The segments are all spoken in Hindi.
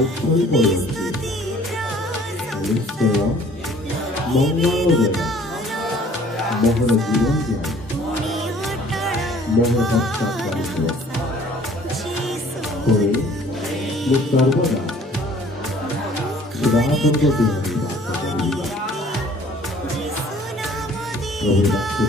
ଉଛଳି ପଡ଼ିଅଛି। ନିଶ୍ଚୟ ମଙ୍ଗଳୋଦୟ ମୋହର ଜୀବନ ଦିଅ ମୋହର ହତ୍ୟା କରିବ করে ମୁଁ ସର୍ବଦା ସଦାସର୍ବ ଦିନରେ ବାସ କରିବି। ପ୍ରଭୁ ବାକ୍ୟ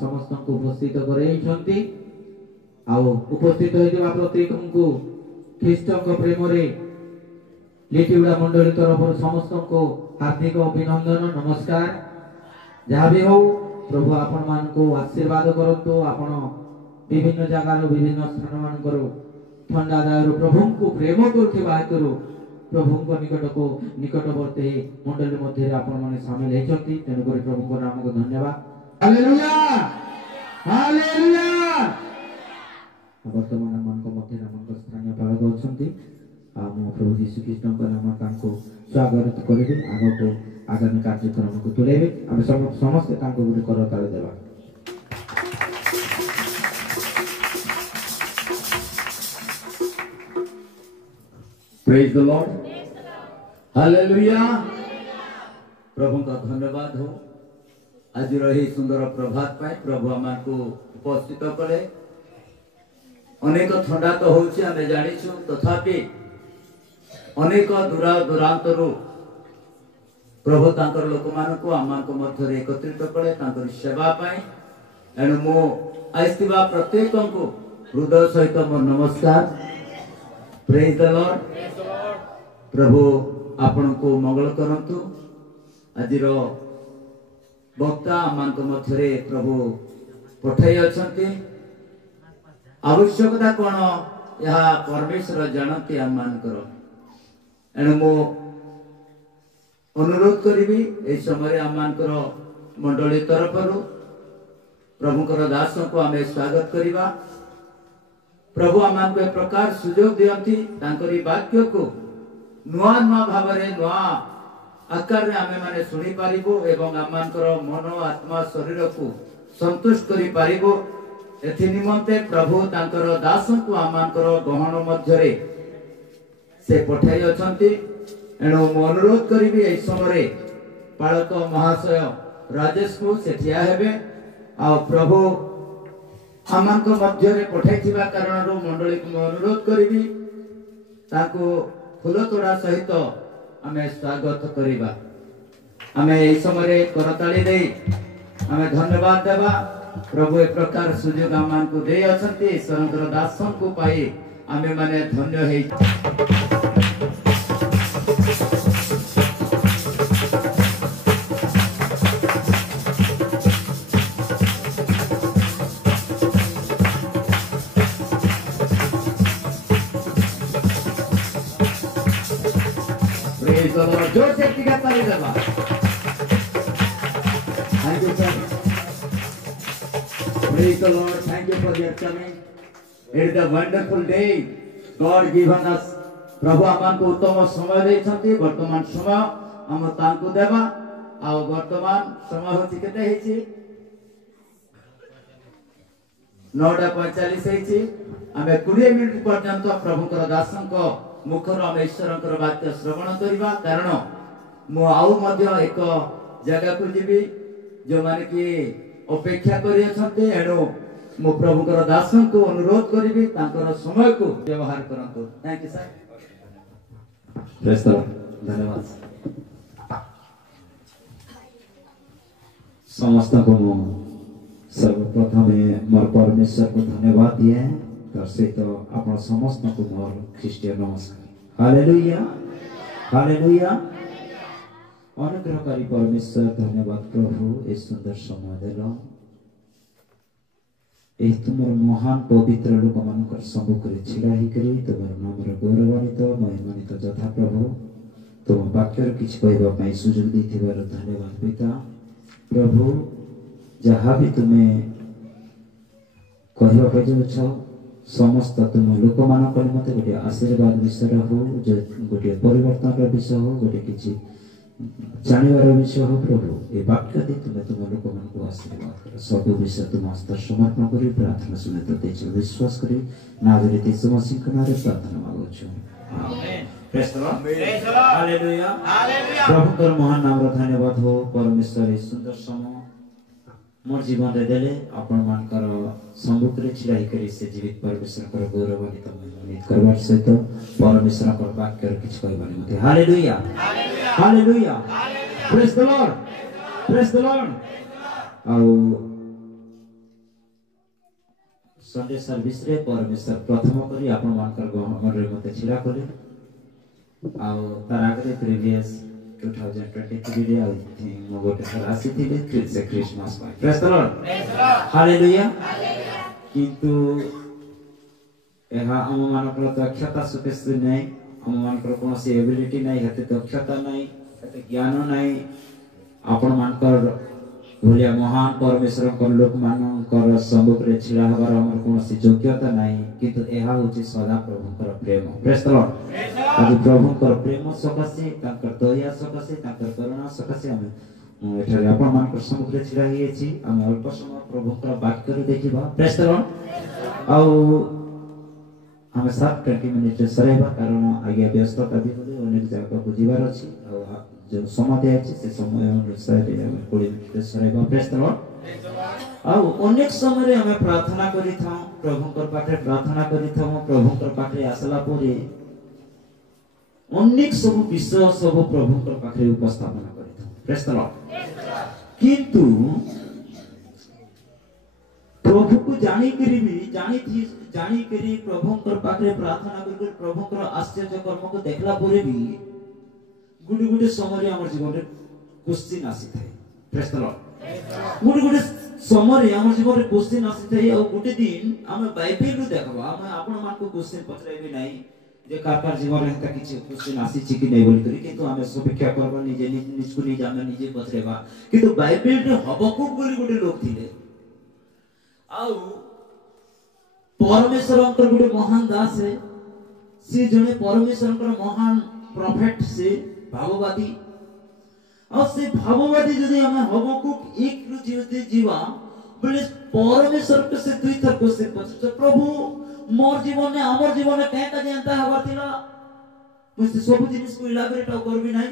समस्त उपस्थित कराई उपस्थित होता प्रत्येक को ख्रीष्ट प्रेम लिटिगुड़ा मंडली तरफ समस्त को हार्दिक अभिनंदन नमस्कार। जहाँ भी हो प्रभु आपण मान को आशीर्वाद करंतु आपण विभिन्न जगार विभिन्न स्थान मानकर ठंडा दायर प्रभु को प्रेम करुवा हेतु प्रभु को निकटवर्ती मंडली मध्य आपण माने शामिल होती तेणुक प्रभु को नाम को धन्यवाद। Hallelujah hallelujah. वर्तमान आमको मध्य आमको स्थानीय पालक अछंती मो प्रभु यीशु कृष्ण को नाम तांको स्वागत करिबे आगो को आगामी कार्यक्रम को तुलेबे हम समस्त तांको गुडी करताले देबा। Praise the Lord hallelujah. प्रभु का धन्यवाद हो आज रही सुंदर प्रभात पाए प्रभु आम को उपस्थित कले अनेक ठंडा तो होची आमे जानिछु तथापि अनेक दूरा दूरांतरु प्रभु तांकर लोक मान को आम को मध्य एकत्रित कले तांकर सेवा पाए एणु मो आइस्तिबा प्रत्येक को हृदय सहित मो नमस्कार। Praise the Lord. प्रभु आपण को मंगल करंतु आजिर वक्ता आम मध्य प्रभु पठाई अच्छा आवश्यकता कौन यह परमेश्वर जानती आम एणु मो अनुरोध करी ए समय आम मंडली तरफ प्रभुकर दास को आम स्वागत करवा। प्रभु आम को एक प्रकार सुजोग दियंती तांकरी वाक्य को नुआ नुआ भाव नुआ आकार रे आमे माने सुनी पारिबो एवं आमानकर मन आत्मा शरीर को संतुष्ट करि पारिबो एथि निमंते प्रभु तांकर दास को आमानकर गहन मध्य रे से पठाई अछंती एणु मो अनुरोध करिबी ए समय पालक महाशय राजेश को से ठिया हेबे आ प्रभु आमानक मध्य रे पठाइथिबा कारण रो मंडली को अनुरोध करिबी ताको फूल तोड़ा सहित आमे स्वागत करिबा। आमे ए समय करताली दे आमे धन्यवाद देबा। प्रभु एक प्रकार सुजोग आमान को दे अछंती ईश्वरकर दासन को पाई आमे माने धन्य हे। जोर से टीका ताली देबा। Thank you sir. Praise the Lord. Thank you for your coming. It is a wonderful day God given us. प्रभु आमान को उत्तम समय देछंती वर्तमान समय हम तांको देबा आ वर्तमान समय होची केते हेची 9:45 हेची आमे 20 मिनिट पर्यंत प्रभुकर दासंको मुखर आम ईश्वरकर वाक्य श्रवण करवा कारण मु आउ मध्य एक जगह को जीवी जो माने कि अपेक्षा करि अछंते एणु मु प्रभुकर दासन को अनुरोध करिबी तांकर समय को व्यवहार करंतु। Thank you sir. धन्यवाद। समस्त को सर्वप्रथम मोर परमेश्वर को धन्यवाद दिए तर सहित आपण समस्त को मोर ख्रीष्टीय नमस्कार। Hallelujah hallelujah. अनुग्रहकारी परमेश्वर धन्यवाद प्रभु ए सुंदर समय देल ए तुम महान पवित्र लोक मान सम्मुख छिड़ा होकर तुम नाम गौरवान्वित महिमान्वित यथा प्रभु तुम वाक्यर किसी कहवाई सुजोग देथिबार धन्यवाद पिता प्रभु जहाँ भी तुम्हें कहवा जाऊछ समस्त तुम लोक मान मत गोटे आशीर्वाद विषय हो गोटे परिवर्तन विषय हो गोटे किसी जानिबार विषय हो प्रभु ए वाक्य दे तुम्हें तुम लोक मान आशीर्वाद कर सब विषय तुम हस्त समर्पण कर प्रार्थना सुने तो विश्वास कर नाजरेत यीशु मसीह के नाम प्रार्थना मांगुछु amen praise the Lord hallelujah प्रभु कर महान नाम धन्यवाद हो परमेश्वर ए सुंदर समय मोर जीवन रे देले आपण मानकर सम्मुख रे छिड़ा करी से जीवित परमेश्वर कर गौरवान्वित महिमान्वित करबार सहित परमेश्वर कर वाक्य रे किछ कहबानी मते hallelujah hallelujah praise the Lord आउ संडे सर्विस रे परमेश्वर प्रथम करी आपण मानकर गहमर रे मते छिड़ा करे आउ तार आगे प्रीवियस 2023 रे आई थिंक मो गोटे सर आसी थिले से Christmas pi praise the Lord hallelujah किंतु एहा हम मानकर दक्षता सुपेस्त्री नै हम मानकर कोनोसी एबिलिटी नै हेते दक्षता नै हेते ज्ञान नै आपण मानकर भलिया महान परमेश्वर को लोक मानकर सम्मुख रे छिड़ा हबार हमर कोनोसी योग्यता नै किंतु एहा होची सदा प्रभुकर प्रेम प्रेज द लॉर्ड आज प्रभुकर प्रेम सकासे तांकर दया सकासे तांकर करुणा सकासे हम एठारे आपण मानकर सम्मुख रे छिड़ा हिएछि हम अल्प समय प्रभुकर वाक्य रे देखिबा प्रेज द लॉर्ड आउ हम 7-20 मिनिट सरेबा कारण आगे व्यस्तता भी होले अनेक जगह को जीवार अछि जो समय दिया से समय अनुसार 20 मिनिट सरेबा प्रेज द लॉर्ड आउ अनेक समय रे हमें प्रार्थना करि थां प्रभुकर पाखे प्रार्थना करि थां प्रभुकर पाखे आसला परे अनेक सब विषय सब प्रभुकर पाखे उपस्थापन करि थां प्रेज द लॉर्ड किंतु प्रभु को जानी करी प्रभुकर पाखे प्रार्थना करी प्रभुकर आश्चर्य कर्म को देखला परे भी गुडी गुडी समय हमर जीवन रे क्वेश्चन आसी थाए प्रेज द लॉर्ड गुडी गुडी समय हमर जीवन रे क्वेश्चन आसी थाए और गुडी दिन हम बाइबल रो देखबा हम आपण मान को क्वेश्चन पचराइबे नै जे कार जीवन रे हेता किछि क्वेश्चन आसी छि कि नै बोल करी किंतु हम समीक्षा करबा निजे निज को निज हम निजे पचराइबा किंतु बाइबल रे हबकुक बोली गुडी लोक थिले आउ परमेश्वरंकर गुडी महान दास है से जने परमेश्वरंकर महान प्रॉफिट से भाववादी और से भाववादी जदि हमें हबको एक रु जीवा बोले परमेश्वर के से दुई थर क्वेश्चन पछ प्रभु मोर जीवन ने हमर जीवन ने कहे का जानता हबर थिला मुझे सब जिनिस को इलाबोरेट करबी नै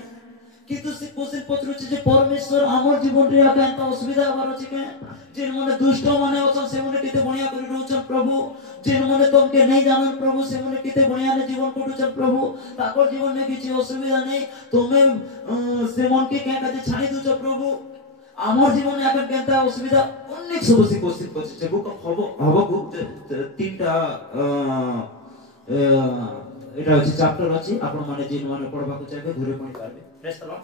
किंतु से क्वेश्चन पछरु जे परमेश्वर हमर जीवन रे आका त असुविधा हबर अछि के जे मने दुष्ट माने अछन से मने किते बणिया करि रहउछन प्रभु जे मने तुमके नै जानन प्रभु से मने किते बणिया ने जीवन कोडुछन प्रभु ताकर जीवन में किछि असुविधा नै तुमे से मन के के काजे छाडी दुछ प्रभु हमर जीवन में आका केनता असुविधा अनेक सब से क्वेश्चन पछे बुक हबो तीनटा एटा अछि चैप्टर अछि आपण माने जिन माने पढबा को चाहे घुरे पढि पारबे प्रेज द लॉर्ड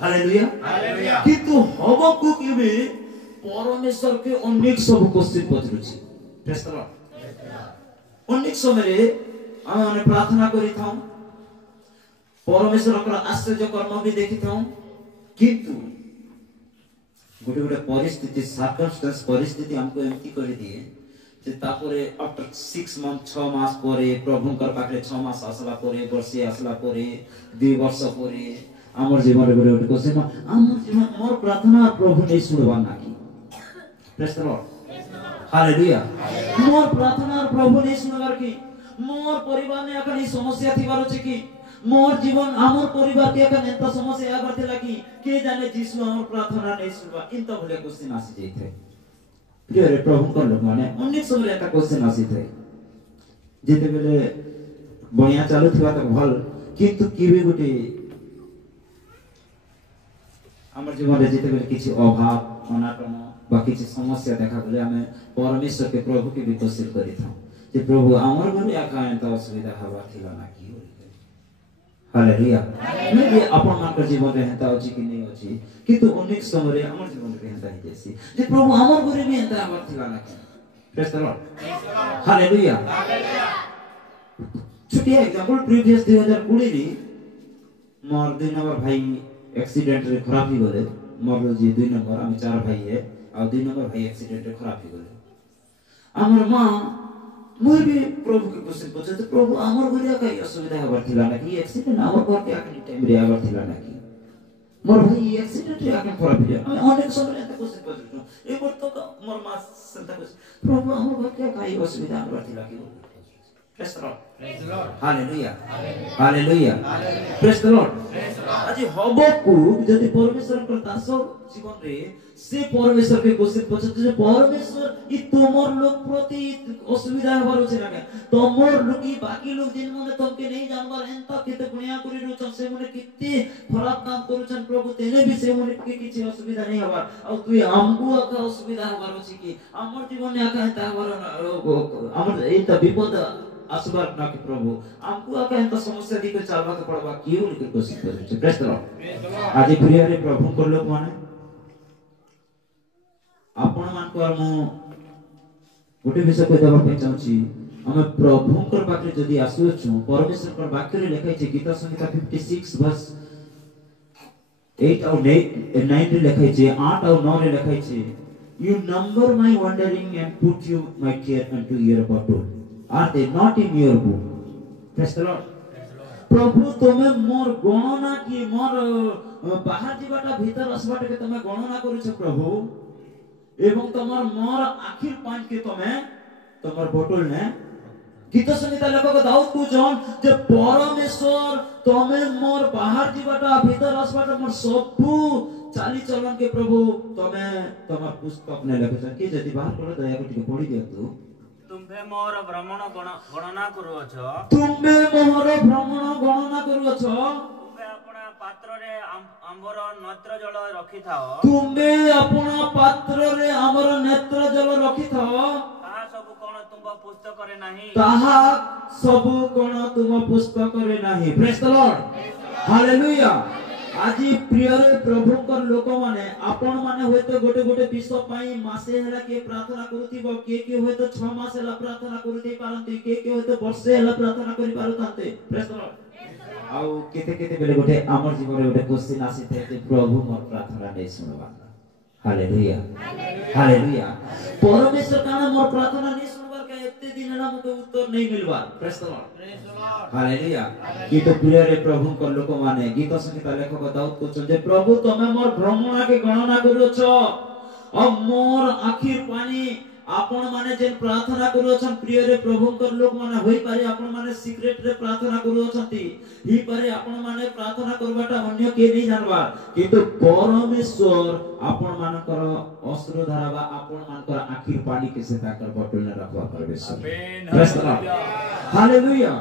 हालेलुया किंतु हबकुक इबे परमेश्वर के अनेक सब क्वेश्चन पछरुछि प्रेज द लॉर्ड अनेक समय रे हम माने प्रार्थना करि थाउ परमेश्वर कर आश्चर्य कर्म भी देखि थाउ किंतु गोटे गोटे परिस्थिति सर्कमस्टेंस परिस्थिति हमको एमती करि दिए जे तापरे आफ्टर 6 मंथ 6 मास परे प्रभुकर पाखे 6 मास आसला परे वर्षे आसला परे 2 वर्ष परे हमर जीवन रे गोटे क्वेश्चन हमर जीवन मोर प्रार्थना प्रभु नै सुनबा नाकी प्रेज द लॉर्ड हालेलुया मोर प्रार्थना प्रभु नै सुनबार की मोर परिवार ने अखनी समस्या थिबार अछि की मोर जीवन हमर परिवार के अखन एंता समस्या आगर थिला की के जाने जिसु हमर प्रार्थना नै सुनबा इंता भले क्वेश्चन आसी जाई थे प्रिय रे प्रभु को लोक माने अनेक समय एटा क्वेश्चन आसी थे जेते बेले बणिया चालू थिबा त भल किंतु किबे गुटे हमर जीवन रे जेते बेले किछि अभाव अनाटन बा किछि समस्या देखा गले हमें परमेश्वर के प्रभु के भी क्वेश्चन करि था जे प्रभु हमर घरे आका एंता असुविधा हवा थिला ना की हालेलुया मे भी आपण मान कर जीवन रे हेता अछि कि नहीं अछि किंतु अनेक समय हमर जीवन रे हेता हि जैसी जे प्रभु हमर घरे में हेता आवर थिला ना प्रेज द लॉर्ड हालेलुया छुटिया एग्जांपल प्रीवियस 2020 री मोर 2 नंबर भाई एक्सीडेंट रे खराब ही गले मोर जी 2 नंबर हम 4 भाई है और 2 नंबर भाई एक्सीडेंट रे खराब ही गले हमर मां मुई भी प्रभु के क्वेश्चन पूछे तो प्रभु हमर घरिया कई असुविधा हबर थिला ना कि एक्सीडेंट हमर घर के आखिरी टाइम रे हबर थिला ना कि मोर भाई एक्सीडेंट रे आके खराब ही हम अनेक समय एत क्वेश्चन पूछो ए बार तो मोर मां संता प्रभु हमर घर के कई असुविधा हबर थिला कि Praise the Lord. Praise the Lord. Hallelujah. Hallelujah. Praise the Lord. আজি হবকু যদি পরমেশ্বর দাস জীবন রে সে পরমেশ্বর কে কোশ্চেন পছন্দ যে পরমেশ্বর ই তোমার লোক প্রতি অসুবিধা হবার আছে না তোমার লোক ই বাকি লোক দিন মনে তোমকে নেই জানবার এন্তা কেতে পুনিয়া করি রুচন সে মনে কিতে খরাব কাম করুছন প্রভু তেনে বি সে মনে কে কিছু অসুবিধা নেই হবার আর তুই আমগু আকা অসুবিধা হবার আছে কি আমার জীবনে আকা এন্তা হবার আমার এইটা বিপদ আসবার না কি প্রভু আমকু আকা এত সমস্যা দিকে চালবা তো পড়বা কিউ লিখে কোশিশ করছে প্রেজ দ লর্ড আজি প্রিয়রে প্রভু কর লোক মানে আপন মান কর মু গোটে বিষয় কই দেবা পই চাହୁଛି ଆମେ ପ୍ରଭୁଙ୍କର ପାଖରେ ଯଦି ଆସୁଛୁ ପରମେଶ୍ୱରଙ୍କ ବାକ୍ୟରେ ଲେଖା ହେଇଛି ଗୀତ ସଂହିତା 56 verse 8 ଆଉ 9 ରେ ଲେଖା ହେଇଛି 8 ଆଉ 9 ରେ ଲେଖା ହେଇଛି you number my wandering and put you my care unto your bottle are they not in your book praise the Lord प्रभु तमे मोर गणना की मोर बाहर जीवाटा भीतर असबाटा के तमे गणना करूछ प्रभु एवं तमर मोर आखिर पांच के तमे तमर बोतल ने गीत संहिता लेखक दाऊद कहउछन जे परमेश्वर तमे मोर बाहर जीवाटा भीतर असबाटा मोर सबु चाली चलन के प्रभु तमे तमर पुस्तक ने लेखछन कि जदी बाहर कर दया कर पढी दियतु तुम्भे मोर भ्रमण गणना करूअछ तुम्भे मोर भ्रमण गणना करूअछ तुम्भे अपना पात्र रे आंबर नेत्र जल रखि थाओ तुम्भे अपना पात्र रे आंबर नेत्र जल रखि थाओ ताहा सब कोन तुम पुस्तक रे नाही ताहा सब कोन तुम पुस्तक रे नाही प्रेज द लॉर्ड हालेलुया আজি প্রিয়রে প্রভুঙ্কর লোক মানে আপন মানে হয়তো গোটে গোটে বিশ্বর পাই মাসে হেলা কে প্রার্থনা করুথিব কে কে হয়তো 6 মাস হেলা প্রার্থনা করুথি পারନ୍ତି কে কে হয়তো বর্ষে হেলা প্রার্থনা করি পারতান্তে প্রেজ দ লর্ড আউ কেতে কেতে বেলে গোটে আমার জীবনে গোটে কোশ্চেন আসিতে যে প্রভু মোর প্রার্থনা নেই শুনবা हालेलुया हालेलुया परमेश्वर काना मोर प्रार्थना नहीं सुनबार का एते दिन ना मके उत्तर नहीं मिलबा प्रेज द लॉर्ड हालेलुया की तो प्रिय रे प्रभु को लोक माने गीत संहिता लेखक दाऊद कहछन जे प्रभु तमे मोर भ्रमणा के गणना करूछ और मोर आखिर पानी आपण माने जेन प्रार्थना करूछन प्रिय रे प्रभु को लोक माने होई पारे आपण माने सीक्रेट रे प्रार्थना करूछंती ही पारे आपण माने प्रार्थना करबाटा अन्य के नहीं जानबा किंतु परमेश्वर आपण मानकर अश्रु धारा बा आपण मानकर आखिर पानी के से ताकर बटल ने रखवा परमेश्वर आमेन हालेलुया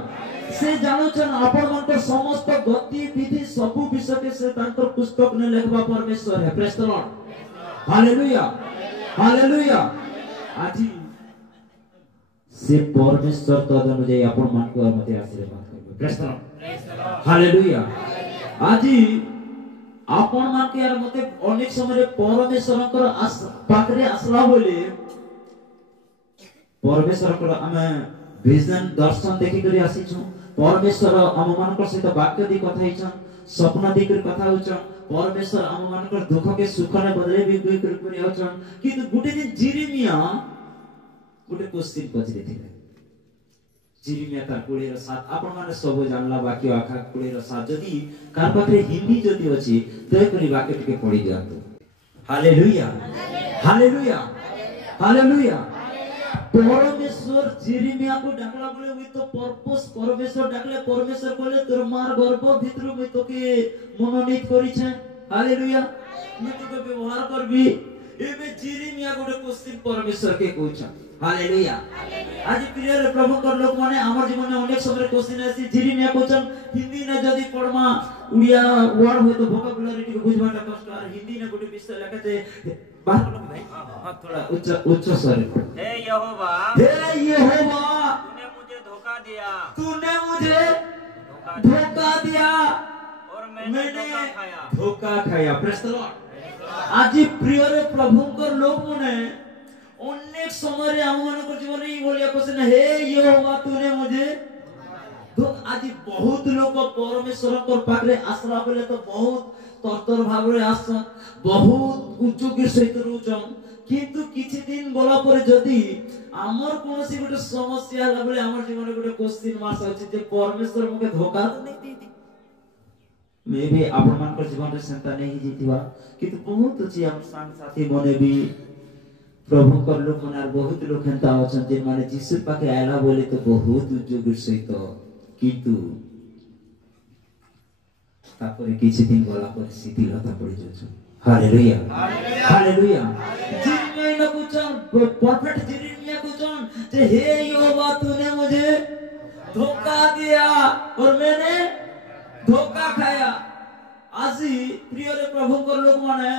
से जानुछन आपण मानकर समस्त गतिविधि सब विषय के से ताकर पुस्तक ने लिखवा परमेश्वर है praise the Lord hallelujah hallelujah আজি से परमेश्वर तद अनुযায়ী आपण मानकर मते आशीर्वाद करबे प्रेज द लॉर्ड हालेलुया আজি आपण मान के यार मते अनेक समय रे परमेश्वरकर पाखरे आसला बोले परमेश्वरकर हमें विजन दर्शन देखि करी आसी छु परमेश्वर हम मानकर सहित वाक्य दी कथा हिचन स्वप्न दी कर कथा होचन परमेश्वर हम मानकर दुख के सुख ने बदले भी कोई कर आउचन किंतु गुटे दिन जिरिमिया गुटे क्वेश्चन पचरे थिले जिरिमिया तार 27 आपण माने सब जानला वाक्य आखा 27 जदी कार पाखरे हिंदी जदी अछि दय करी वाक्य टिके पढी दियंतु हालेलुया हालेलुया हालेलुया परमेश्वर जिरिमिया को डाकला बोले वी तो पर्पस परमेश्वर डाकले परमेश्वर बोले तोर मार गर्भ भितर में तोके मनोनीत करी छे हालेलुया मैं तोके व्यवहार करबी एबे जिरिमिया गोटे क्वेश्चन परमेश्वर के कहछन हालेलुया आज प्रिय रे प्रभु कर लोक माने हमर जीवन में अनेक समय क्वेश्चन आसी जिरिमिया कहछन हिंदी ने जदी पढमा उड़िया वर्ड होय तो वोकैबुलरी के बुझबाटा कष्ट और हिंदी ने गोटे विषय लिखते बाहर लोग भाई हां थोड़ा उच्च उच्च स्वर हे यहोवा तूने मुझे धोखा दिया और मैंने धोखा खाया। Praise the Lord. आज प्रिय रे प्रभु को लोग मने अनेक समय हम मन को जीवन ही बोलिया क्वेश्चन हे यहोवा तूने मुझे तो आज बहुत लोग परमेश्वर को पाखरे आसरा बेले तो बहुत तर्तर भाव रे आसन बहुत उच्चकीर सहित रुचन किंतु किछि दिन गला पर जदी हमर कोनोसी गोटे समस्या हला बेले हमर जीवन गोटे क्वेश्चन मार्क अछि जे परमेश्वर मके धोखा तो नै दी मे भी आपण मान को जीवन रे संता नै जीतिबा किंतु बहुत अछि हम संग साथी मने भी प्रभु को लोक मनार बहुत लोक हेंता अछन जे माने जीसु पाके आयला बोले तो बहुत उच्चकीर सहित किंतु तापरे किछि दिन गला पर शिथिलता पड़ी जाछ। Hallelujah hallelujah. जिरमिया न कुचन प्रॉफिट जिरमिया कुचन जे हे यहोवा तूने मुझे धोखा दिया और मैंने धोखा खाया। आजी प्रिय रे प्रभु को लोक माने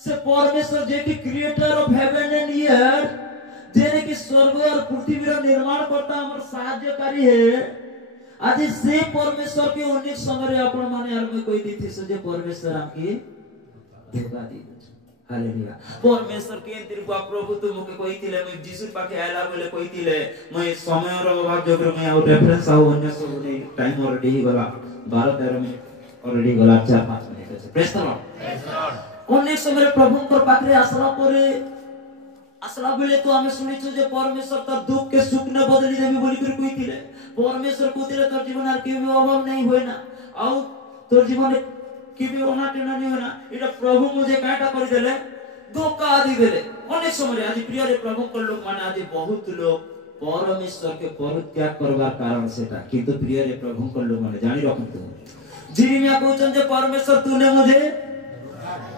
से परमेश्वर जे कि creator of heaven and earth जेने कि स्वर्ग और पृथ्वी रो निर्माण करता हमर सहायकारी है। आज से परमेश्वर के अनेक समय आपण माने यार में कोई दी से जे परमेश्वर हमके धोखा दी। हालेलुया। परमेश्वर के तिरपा प्रभु तुमके कहितिले मैं जीसु पाके आइला बेले कहितिले मैं समय रो अभाव जोगर मैं आ रेफरेंस आ अन्य सब नै टाइम ऑलरेडी ही गला 12-13 मिनिट ऑलरेडी गला 4-5 मिनिट আছে। Praise the Lord. अनेक समय प्रभु को पाखरे आसरा परे आसरा बेले तो हमें सुनिछु जे परमेश्वर तर दुख के सुख ने बदली देबी बोली कर कहितिले परमेश्वर कहितिले तोर जीवन आर के भी अभाव नहीं होय ना आउ तोर जीवन के भी अनाटन नहीं होना एटा प्रभु मुझे काटा कर देले धोखा आदि देले। अनेक समय आज प्रिय रे प्रभु को लोग माने आज बहुत लोग परमेश्वर के परित्याग करबार कारण सेटा किंतु प्रिय रे प्रभु को लोग माने जानि रखंतु जिरमिया कहउछन जे परमेश्वर तूने मुझे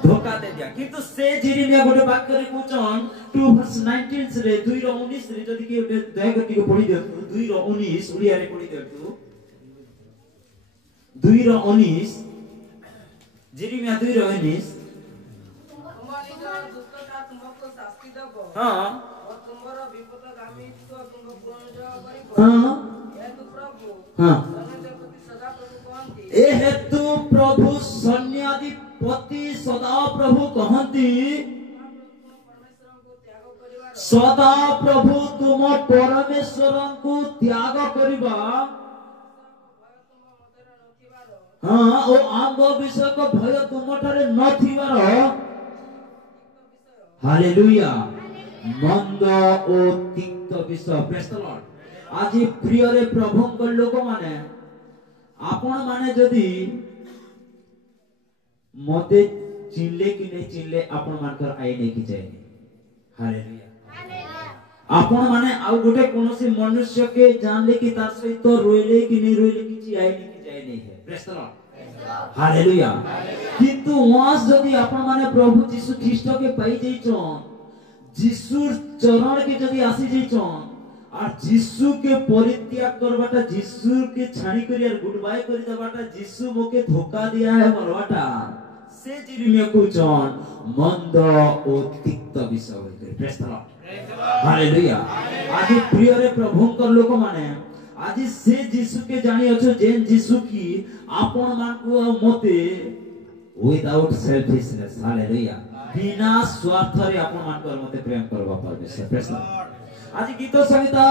धोखा दे दिया किंतु से जिरमिया गोटे वाक्य रे कहउछन 2:19 रे 2:19 रे जदी कि दया करके को पढी देतु 2:19 उड़िया रे पढी देतु 2:19 जिरमिया 2:19 तुम्हारी जो दुष्टता तुमको शास्ति देबो हां और तुम्हारा विपदगामी को तुमको पुनर्जय करिबो हां हे तू प्रभु हां सन्याधिपति सदा प्रभु कहंती ए हेतु प्रभु सन्याधिपति सदा प्रभु कहंती सदा प्रभु तुम परमेश्वर को त्याग करिबा हां ओ आंब विषय को भय तुम ठारे न थिवार हालेलुया मंद ओ तिक्त विषय। Praise the Lord. आज प्रिय रे प्रभु को लोक माने आपण माने जदी मते चिल्ले कि नहीं चिल्ले आपण मानकर आई नहीं कि जाय। हालेलुया। आपण माने आ गोटे कोनोसी मनुष्य के जानले कि तार सहित रोइले कि नहीं रोइले किछि आई नहीं कि जाय नहीं है। Praise the Lord. हालेलुया। किंतु वास जदी आपण माने प्रभु यीशु ख्रीस्ट के पाई जइछन यीशु चरण के जदी आसी जइछन और यीशु के परित्याग करबाटा यीशु के छाणी करियार गुड बाय करि दबाटा यीशु मोके धोखा दिया है मरवाटा से जिरमिया कहउछन मंद ओ तिक्त विषय होय। Praise the Lord. हालेलुया। आज प्रिय रे प्रभु को लोक माने आज से यीशु के जानि अछो जेन यीशु की आपण मान को मते विदाउट सेल्फिशनेस। हालेलुया। बिना स्वार्थ रे आपण मान को मते प्रेम करबा परमेश्वर। Praise the Lord. आज गीत संहिता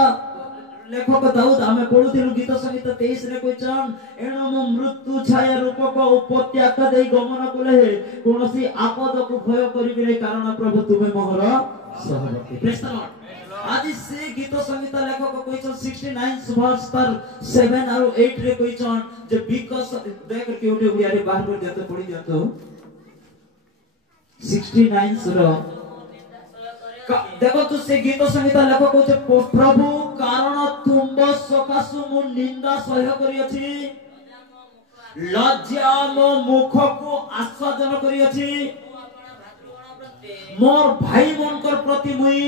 लेखक दाऊद हमें पढुथिलु गीत संहिता 23 रे कहछन एणो मो मृत्यु छाया रूपक उपत्याग देई गमन कले कोनोसी आपद को भय करिबे नै कारण प्रभु तुमे मोहर सहवर्ती। Praise the Lord. आज से गीत संहिता लेखक कहछन 69 वर्ष 7 और 8 रे कहछन जे बिकॉज़ देख करके उठे उड़िया रे बाहर कर देते पड़ी जातो 69 रो देखो तो से गीत संहिता लेखक कहछे प्रभु कारण तुम सकासु मु निंदा सह्य करी अछि लज्जा मो मुख को आस्वादन करी अछि मोर भाई मनकर प्रति मुई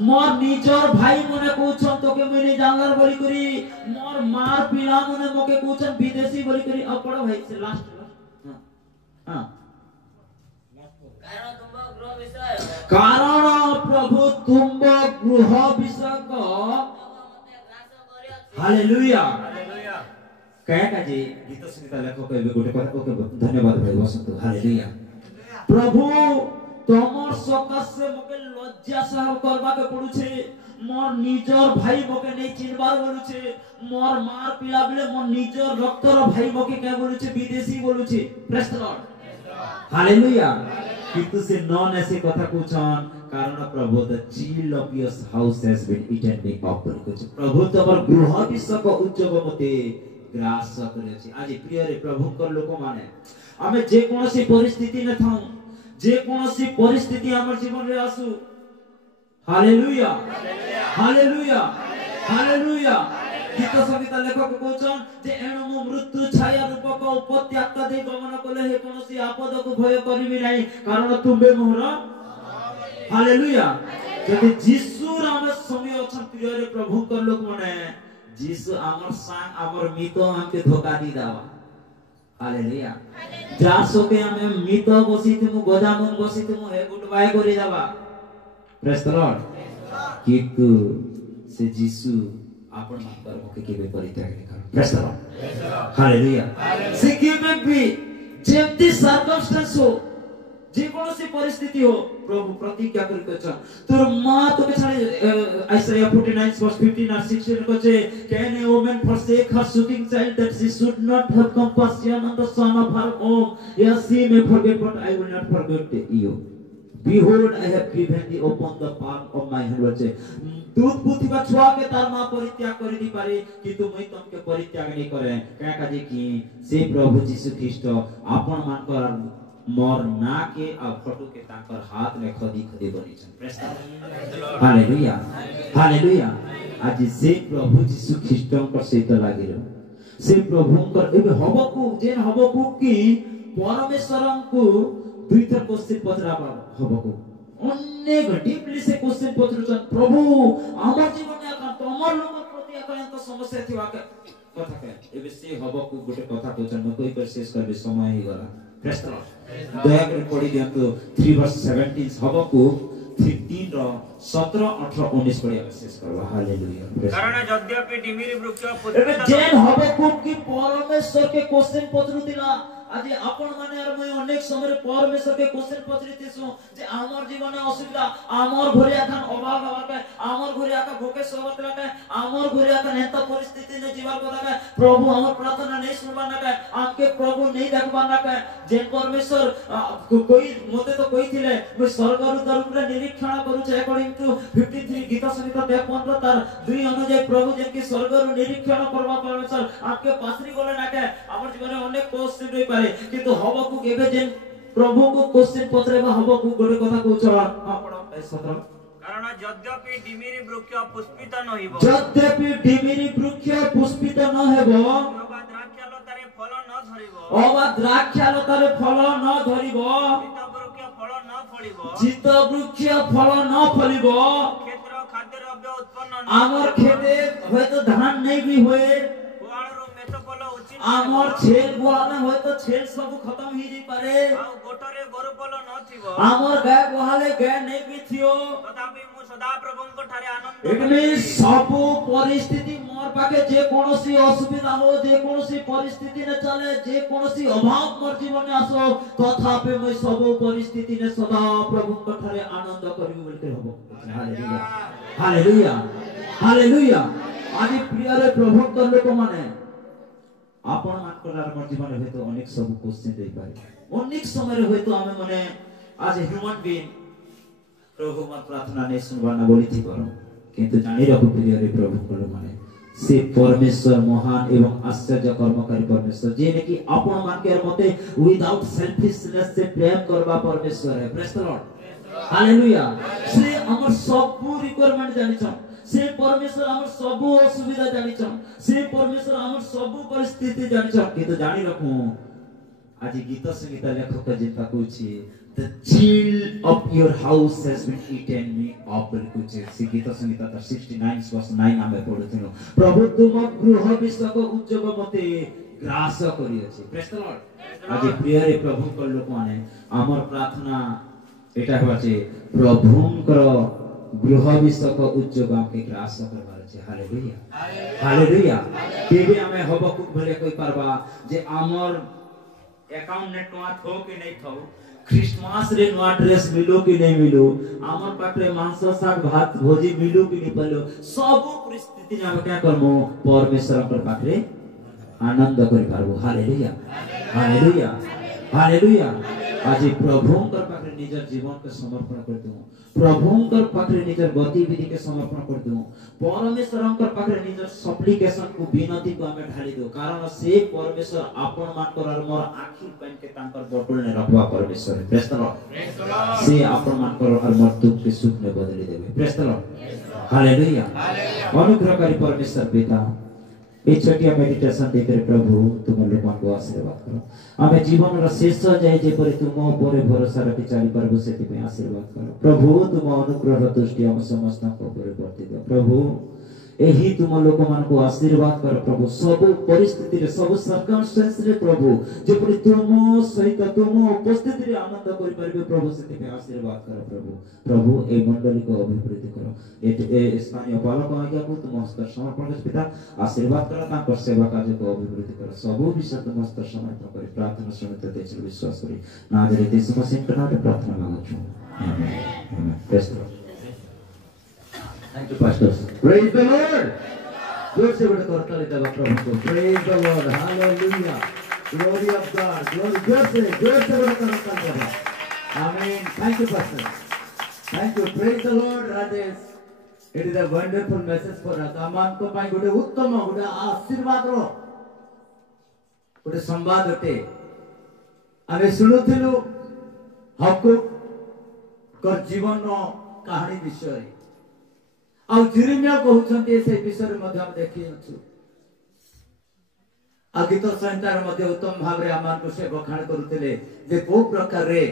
मोर निजर भाई मने कहछन तोके मने जानलार बोली करी मोर मार पिला मने मके कहछन विदेशी बोली करी अपड़ भाई से लास्ट हां कारण प्रभु तुम गृह विषय को हालेलुया क्या काजे गीत संगीत लेखक एबे गोटे কথা ओके धन्यवाद भाई बसंत हालेलुया प्रभु तमर सकाशे मके लज्जा सहन करबा के पड़ुछे मोर निजर भाई मके नै चिनबार बोलुछे मोर मार पिला बेले मोर निजर रक्तर भाई मके के बोलुछे विदेशी बोलुछे प्रेज द लॉर्ड हालेलुया किंतु से नॉन ऐसे कथा कुछन कारण प्रभु the zeal of your house has been eaten me up बोलुछे प्रभु तमर गृह विश्व को उज्जव मते ग्रास करछि आज प्रिय रे प्रभु को लोक माने हमें जे कोनोसी परिस्थिति न थाउ जे कोनोसी परिस्थिति हमर जीवन रे आसु हालेलुया हालेलुया हालेलुया गीत संगीत लेखक कहछन जे एणु मु मृत्यु छाया रूपक उपत्यका दे गमन कले हे कोनोसी आपद को भय करबी नाही कारण तुमे मोहर हालेलुया जदि यीशु राम समय अछन प्रिय रे प्रभु को लोक माने यीशु हमर संग हमर मितो हमके धोखा दी दावा हालेलुया जासो के हमें मितो बसितमु गोदामन बसितमु हे गुड बाय करि दावा प्रेज द लॉर्ड किंतु से यीशु आपण मानकर मके केबे परित्याग नै कर प्रेज द लॉर्ड हालेलुया से केबे भी जेमती सर्कमस्टेंस हो जे कोनोसी परिस्थिति हो प्रभु प्रतिज्ञा करि कहछन तोर मां तोके छाड़े आइसाया 49 verse 15 और 16 कहछे can a woman forsake her sucking child that she should not have compassion on the son of her womb yes she may forget but I will not forget you behold I have given thee upon the palm of my hand कहछे दूध पुथिबा छुआ के तार मां परित्याग करि दी पारे किंतु मैं तुमके परित्याग नै करे क्या काजे कि से प्रभु यीशु ख्रीष्ट आपण मानकर मोर ना के आ फोटो के ताकर हाथ में खदी खदी बनी छन praise the Lord hallelujah hallelujah आज से प्रभु यीशु ख्रीष्टन पर सहित लागिरो से प्रभुंकर एबे हबकु जेन हबकु कि परमेश्वरन को दुई थर क्वेश्चन पचरा हबकु अनेक डीपली से क्वेश्चन पचरुछन प्रभु हमर जीवन में तमर लोक प्रति अत्यंत समस्या थिवा के कथा के एबे से हबकु गोटे कथा कहछन न कोई पर शेष करबे समय ही गला प्रेज द लॉर्ड दया कर पढ़ी दियंतु 3 verse 17 हबकु 15 रो 17 18 19 पढ़िया शेष करबा हालेलुया कारण यद्यपि डिमिरी वृक्ष पुष्पित जेन हबकु की परमेश्वर के क्वेश्चन पचरुतिला आज आपण माने और मैं अनेक समय परमेश्वर के क्वेश्चन पचरितेसु जे हमर जीवन में असुविधा हमर घरे आखन अभाव हवा के हमर घरे आका भोके सोवत लागे हमर घरे आका नेता परिस्थिति ने जीवन को लागे प्रभु हमर प्रार्थना नहीं सुनबा ना के आके प्रभु नहीं देखबा ना के जे परमेश्वर कोई मते तो कोई थिले मैं स्वर्ग रु दरुरे निरीक्षण करू छे अकॉर्डिंग टू 53 गीत संगीत 53 तार 2 अनुसार प्रभु जे कि स्वर्ग रु निरीक्षण करबा परमेश्वर आके पासरी गले ना के हमर जीवन में अनेक क्वेश्चन होई किंतु हबकु केबे जेन प्रभु को क्वेश्चन पत्रेबा हबकु गोटे कथा कहछ आपण 17 कारण यद्यपि डिमिरी वृक्ष पुष्पित न होइबो यद्यपि डिमिरी वृक्ष पुष्पित न हेबो अबा द्राक्षालतारे फल न धरिबो अबा द्राक्षालतारे फल न धरिबो चित्त वृक्ष फल न फलिबो क्षेत्र खाद्य द्रव्य उत्पन्न आमर खेते होय धान नहीं भी होए आमर छेल गुआना होय तो छेल सब खत्म ही जी पारे आ गोटरे गोरुपल न थिबो आमर गाय गुहाले गाय नहीं भी थियो तथापि मु सदा प्रभुंक ठारे आनंद एकमे सब परिस्थिति मोर पाके जे कोनोसी असुविधा हो जे कोनोसी परिस्थिति ने चले जे कोनोसी अभाव मोर जीवन में आसो तथापि मैं सब परिस्थिति ने सदा प्रभुंक ठारे आनंद करिबो बोलते हबो हालेलुया हालेलुया हालेलुया आदि प्रिय रे प्रभुंक लोक माने आपण मानकर हमर जीवन में तो अनेक सब क्वेश्चन दे पारे अनेक समय रे होय तो हमें माने आज ह्यूमन बीइंग प्रभु मत प्रार्थना नहीं सुनबा ना बोली थी करो किंतु जानि रखो प्रिय रे प्रभु को माने से परमेश्वर महान एवं आश्चर्य कर्मकारी परमेश्वर जे ने कि आपण मान के मते विदाउट सेल्फिशनेस से प्रेम करबा परमेश्वर है प्रेज द लॉर्ड हालेलुया से हमर सब रिक्वायरमेंट जानि छ से परमेश्वर हमर सब असुविधा जानि छ से परमेश्वर हमर सब परिस्थिति जानि छ किंतु जानि रखो आज गीत संगीत लेखक जिनका कुछ the chill of your house has been eaten me up कुछ से गीत संगीत 69 verse 9 हमें पढुथिनो प्रभु तुम गृह विश्व को उज्जव मते ग्रास करी अछि प्रेज द लॉर्ड आज प्रिय रे प्रभु को लोक माने हमर प्रार्थना एटा होचे प्रभुंकर गृह विषयक उद्योग आमके ग्रास करबार अछि हालेलुया हालेलुया तेबे हमें हबकुक भले कोई परबा जे आमर अकाउंट नेट नुआ थो कि नहीं थो क्रिसमस रे नुआ ड्रेस मिलो कि नहीं मिलो आमर पाखरे मांस शाक भात भोजी मिलो कि नहीं पलो सब परिस्थिति रे हम क्या करमो परमेश्वर पर पाखरे आनंद करि पारबो हालेलुया हालेलुया हालेलुया आज प्रभुंकर पाखरे निजर जीवन के समर्पण कर दू प्रभुंकर पाखरे निजर गतिविधि के समर्पण कर दू परमेश्वरंकर पाखरे निजर सप्लिकेशन को विनती को हमें ढाली दो कारण से परमेश्वर आपन मानकर और मोर आखिर पेन के तांकर बोतल ने रखवा परमेश्वर प्रेज द लॉर्ड से आपन मानकर और मोर दुख के सुख में बदली देबे प्रेज द लॉर्ड हालेलुया अनुग्रहकारी परमेश्वर पिता ए छोटिया मेडिटेशन देकर प्रभु तुम लोग को आशीर्वाद करो आमे जीवन रा शेष जाय जे परे तुम ऊपर भरोसा रखि चली परबो सेति पे आशीर्वाद करो प्रभु तुम अनुग्रह दृष्टि हम समस्त को ऊपर वर्ती दो प्रभु एही तुम लोक मान को आशीर्वाद कर प्रभु सब परिस्थिति रे सब सर्कमस्टेंस रे प्रभु जे परे तुम सहित तुम उपस्थिति रे आनंद करि परबे प्रभु सेति पे आशीर्वाद कर प्रभु प्रभु ए मंडली को अभिवृद्धि करो ए स्थानीय बालक आज्ञा को तुम हस्त समर्पण कर पिता आशीर्वाद कर तांकर सेवा कार्य को अभिवृद्धि कर सब विषय तुम हस्त समर्पण कर प्रार्थना सुनते तेज विश्वास करी नाजरे यीशु मसीह के नाम में प्रार्थना मांगू amen amen praise the Lord Thank you, pastors. Praise the Lord. जोर से बड़े करताली दबा प्रभु को. Praise the Lord. Hallelujah. Glory of God. Glory. जोर से बड़े करताली दबा. Amen. Thank you, pastor. Thank you. Praise the Lord, Rajesh. It is a wonderful message for us. आमान को पाई गुड़े उत्तम गुड़े आशीर्वाद रो. गुड़े संवाद होते. हमें सुनो थिलु हक्कु कर जीवन नो कहानी विषय. आ जिरिमिया कहउछन्ते से विषय मध्ये हम देखि अछु आ गीत संहितार मध्ये उत्तम भाव रे आमान को से बखान करूथिले जे को प्रकार रे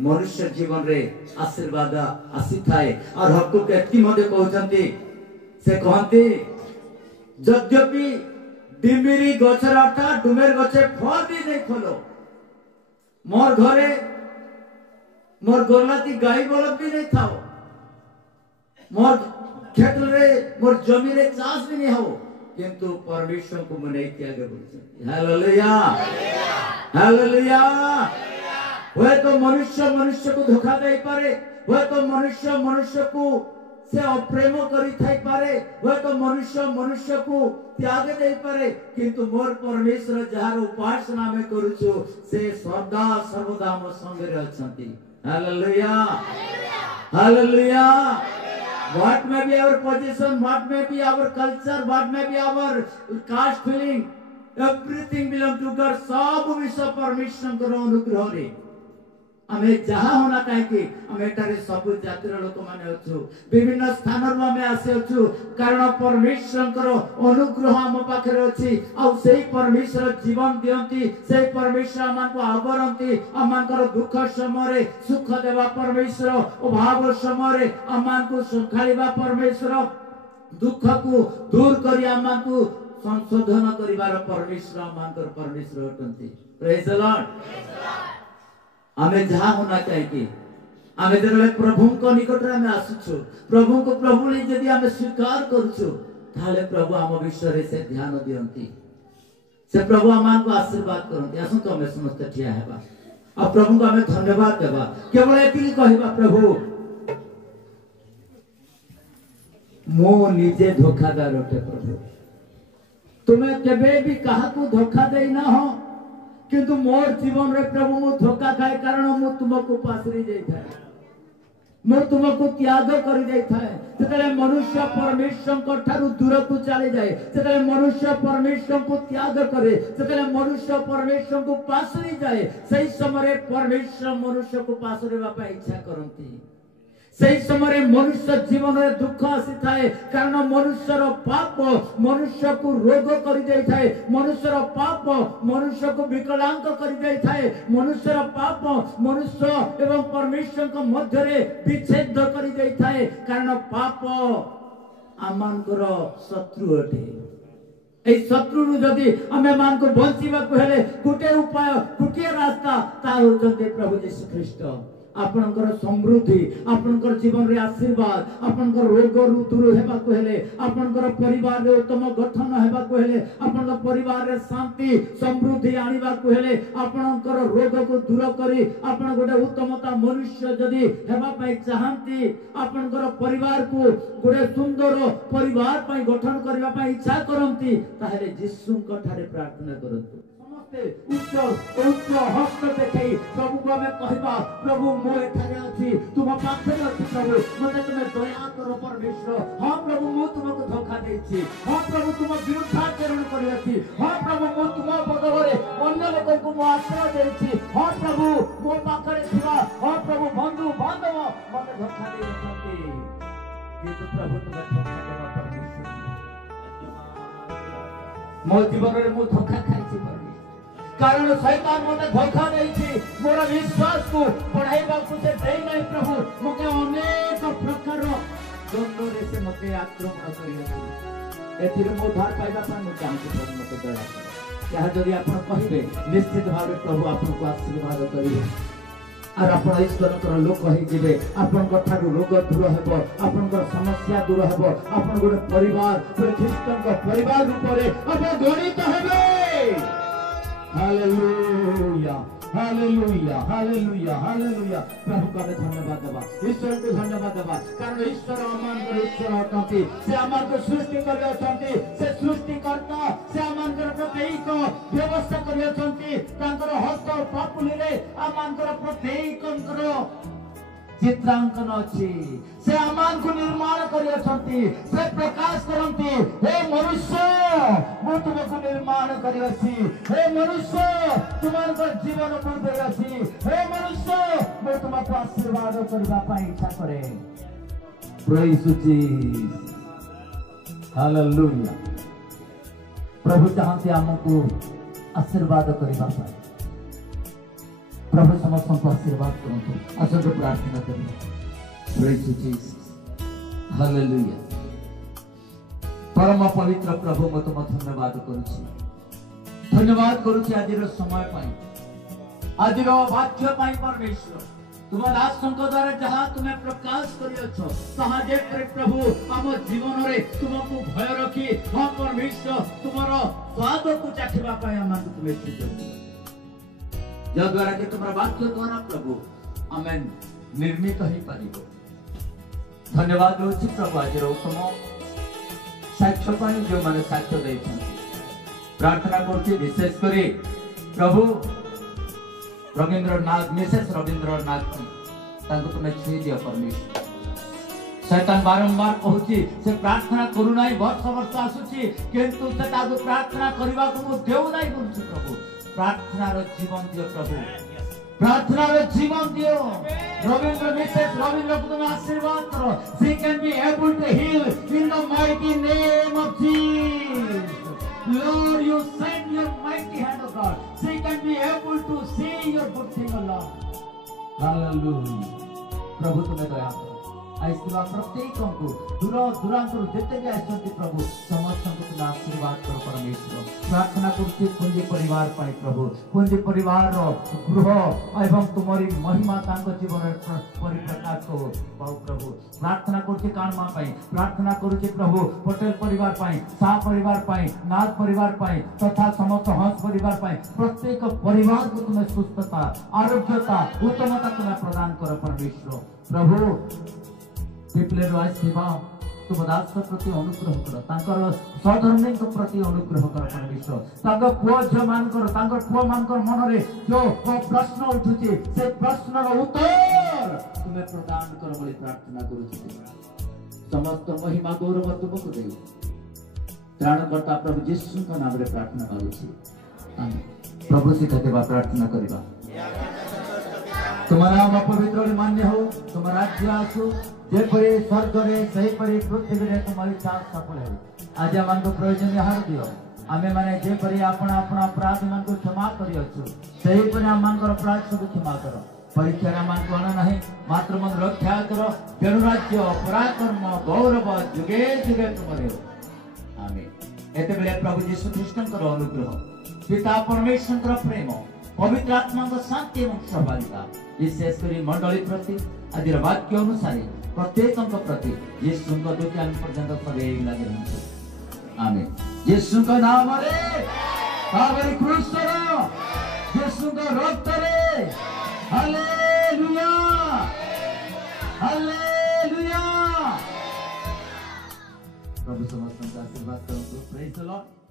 मनुष्य जीवन रे आशीर्वाद आसी थाए और हक्कु व्यक्ति मध्ये कहउछन्ते से कहन्ते यद्यपि डिमिरी गछर अटा डुमेर गछे फल भी नहीं फलो मोर घरे मोर गोरलाती गाई बलद भी नहीं थाओ मोर खेत रे मोर जमी रे चाष भी नहीं हो किंतु परमेश्वर को मने त्याग बोलते हालेलुया हालेलुया होय तो मनुष्य को धोखा दे पारे होय तो मनुष्य को से अप्रेम करी थाई पारे होय तो मनुष्य को त्याग दे पारे किंतु मोर परमेश्वर जहार उपासना में करूछु से सदा सर्वदा मोर संग रे अछंती hallelujah hallelujah What may be our position, what may be our culture, what may be our caste feeling, everything belongs to God. सब विषय परमेश्वर को अनुग्रह रे हमें जहाँ होना चाहिए हमें तारे सब जातिर लोक माने अछु विभिन्न स्थान रो हमें आसे अछु कारण परमेश्वर को अनुग्रह हम पाखरे अछि आ सेही परमेश्वर जीवन दियंती सेही परमेश्वर मन को आवरंती अमान को दुख समय रे सुख देवा परमेश्वर अभाव समय रे अमान को संखालिबा परमेश्वर दुख को दूर करी अमान को संशोधन करिवार परमेश्वर अमान को परमेश्वर अटंती प्रेज द लॉर्ड हमें जहाँ होना चाहिए हमें जब प्रभु को निकट में आसुछु प्रभु को प्रभु ने यदि हमें स्वीकार करूछु ताले प्रभु हम विषय से ध्यान दियंती से प्रभु आमान को आशीर्वाद करंती आसु तो हमें समस्त ठिया हेबा आ प्रभु को हमें धन्यवाद देबा केवल एतिकी कहबा प्रभु मो निजे धोखादार होते प्रभु तुम्हें केबे भी काहा को धोखा देई ना हो किंतु मोर जीवन रे प्रभु मु धोखा खाए कारण मु तुमको पासरी जाई थाए मु तुमको त्याग करि जाई थाए जेतले मनुष्य परमेश्वर को ठारू दूर को चले जाए जेतले मनुष्य परमेश्वर को त्याग करे जेतले मनुष्य परमेश्वर को पासरी जाए सही समय परमेश्वर मनुष्य को पासरे बापा इच्छा करंती सही समय मनुष्य जीवन में दुख आसी थाए कारण मनुष्यर पाप मनुष्य को रोग करि जाई थाए मनुष्यर पाप मनुष्य को विकलांग करि जाई थाए मनुष्यर पाप मनुष्य एवं परमेश्वर को मध्य रे विच्छेद करि जाई थाए कारण पाप आमानकर शत्रु अटे ए शत्रु जदि आमे मान को बंचिबा को हेले गुटे उपाय गुटे रास्ता ता होचंते प्रभु यीशु ख्रीष्ट आपणकर समृद्धि आपणकर जीवन रे आशीर्वाद आपणकर रोग रु दूर हेबा को हेले आपणकर परिवार रे उत्तम गठन हेबा को हेले आपणकर परिवार रे शांति समृद्धि आनिबा को हेले आपणकर रोग को दूर करी आपण गोटे उत्तमता मनुष्य जदी हेबा पई चाहंती आपणकर परिवार को गोटे सुंदर परिवार पई गठन करबा पई इच्छा करंती ताहेले यीशुଙ୍କ ठारे प्रार्थना करंतु उच्च उच्च हस्त देखै प्रभु को हमें कहबा प्रभु मो एठारे अछि तुम पाखरे अछि प्रभु मते तुमे दया करो परमेश्वर हां प्रभु मो तुमको धोखा देछि हां प्रभु तुम विरुद्धाचरण करि अछि हां प्रभु मो तुम बदले अन्य लोक को मो आश्रय देछि हां प्रभु मो पाखरे थिबा हां प्रभु बंधु बांधव मते धोखा देछि किंतु प्रभु तुम धोखा देबा परमेश्वर मो जीवन रे मो धोखा खाइछि परमेश्वर कारण शैतान मते धोखा देछि मोर विश्वास को पढ़ाइबा को से देई नै प्रभु मके अनेक प्रकार द्वंद्व रे से मते आक्रमण करियो एथिरे मो धार पाइबा पर मो चाहूँ प्रभु मते दया करो यह जदि आपण कहिबे निश्चित भाव प्रभु आपन को आशीर्वाद करिवे और आपण ईश्वर कर लोक हे जिवे आपण कठारु रोग दूर हेबो आपण को समस्या दूर हेबो आपण गोटे परिवार ख्रिस्तान का परिवार ऊपर अब गणित हेबे हालेलुया हालेलुया हालेलुया हालेलुया प्रभु का धन्यवाद देबा ईश्वर को धन्यवाद देबा कारण ईश्वर अमान को ईश्वर अटंती से अमान को सृष्टि करले अटंती से सृष्टिकर्ता से अमान को प्रत्येक व्यवस्था करले अटंती तांकर हस्त पापुली रे अमान को प्रत्येक चित्रांकन अछि से अमान को निर्माण करि अछंती से प्रकाश करंती हे मनुष्य मो तुमको निर्माण करि अछि हे मनुष्य तुमको जीवन को दे अछि हे मनुष्य मो तुमको आशीर्वाद करबा पई इच्छा करे प्रेज जीसस हालेलुया प्रभु चाहते हमको आशीर्वाद करबा पई प्रभु समस्त को आशीर्वाद करंतु आसो प्रार्थना करिए प्रेज जीसस हालेलुया परम पवित्र प्रभु म तुम धन्यवाद करूछि आज समय पाई आज वाक्य पाई परमेश्वर तुम दासंक द्वारा जहाँ तुम्हें प्रकाश करियछ ताहा जे प्रभु हम जीवन रे तुमको भय रखी हम परमेश्वर तुमरो स्वाद को चाखिबा पाई हम तुम्हें सुझाव जद्वारा कि तुम वाक्य द्वारा प्रभु आमेन निर्मित ही पारिबो धन्यवाद होछि प्रभु आज उत्तम साक्ष्य पाई जो माने साक्ष्य दैछन प्रार्थना करछि विशेष करी प्रभु रविंद्रनाथ मिसेस रविंद्रनाथ तांको तुम छुई दियो परमेश्वर शैतान बारंबार कहूछि से प्रार्थना करू नाही वर्ष वर्ष आसुछि किंतु से ताको प्रार्थना करबा को देउ नाही बोलछि प्रभु प्रार्थना रो जीवन दियो प्रभु प्रार्थना रो जीवन दियो रविंद्र मिसेस रविंद्र को तुम आशीर्वाद करो she can be able to heal in the mighty name of Jesus Lord you send your mighty hand of God she can be able to see your good thing Lord hallelujah प्रभु तुम्हें दया करो आइसवा प्रत्येक को दूर दूरांतर जेते भी आछंती प्रभु समस्त को तुम आशीर्वाद करो परमेश्वर प्रार्थना करछि पुंजी परिवार पाई प्रभु पुंजी परिवार रो गृह एवं तुम्हारी महिमा तांको जीवन परिप्रकाश हो पाऊ प्रभु प्रार्थना करछि कानमा पाई प्रार्थना करछि प्रभु पटेल परिवार पाई सा परिवार पाई नाथ परिवार पाई तथा समस्त हंस परिवार पाई प्रत्येक परिवार को तुम सुस्थता आरोग्यता उत्तमता तुम प्रदान करो परमेश्वर प्रभु पिपले राज सेवा तुम दास प्रति अनुग्रह कर तांकर सधर्मी प्रति अनुग्रह कर परमेश्वर तांको पुओ झ मान कर तांको पुओ मान कर मन रे जो प्रश्न उठुची से प्रश्न रो उत्तर तुम्हें प्रदान कर बोली प्रार्थना करूछी समस्त महिमा गौरव तुमको देउ त्राणकर्ता प्रभु यीशु का नाम रे प्रार्थना करूछी आमीन प्रभु से कहते बा प्रार्थना करिबा तुम्हारा नाम पवित्र मान्य हो तुम राज्य आसु जेपरि स्वर्ग रे सही परि पृथ्वी रे तुम्हारी इच्छा सफल है आज हम को प्रयोजन हार दियो आमे माने जेपरि अपना अपना अपराध मन को क्षमा करियछु सही परि हम को अपराध सब क्षमा करो परीक्षा रे मन को नहीं मात्र मन रक्षा करो तेरु राज्य पराक्रम गौरव जुगे जुगे तुम्हारे आमीन एते बेले प्रभु यीशु ख्रिस्टन को अनुग्रह पिता परमेश्वर को प्रेम पवित्र आत्मा को शांति एवं सहभागिता विशेष करी मंडली प्रति आज वाक्य अनुसार प्रत्येक प्रति यीशु का दुकान पर्यंत सदैव लगे रहन्छ आमेन यीशु का नाम रे कावरी क्रूस रे यीशु का रक्त रे हालेलुया हालेलुया प्रभु समस्त आशीर्वाद करो प्रेज द लॉर्ड।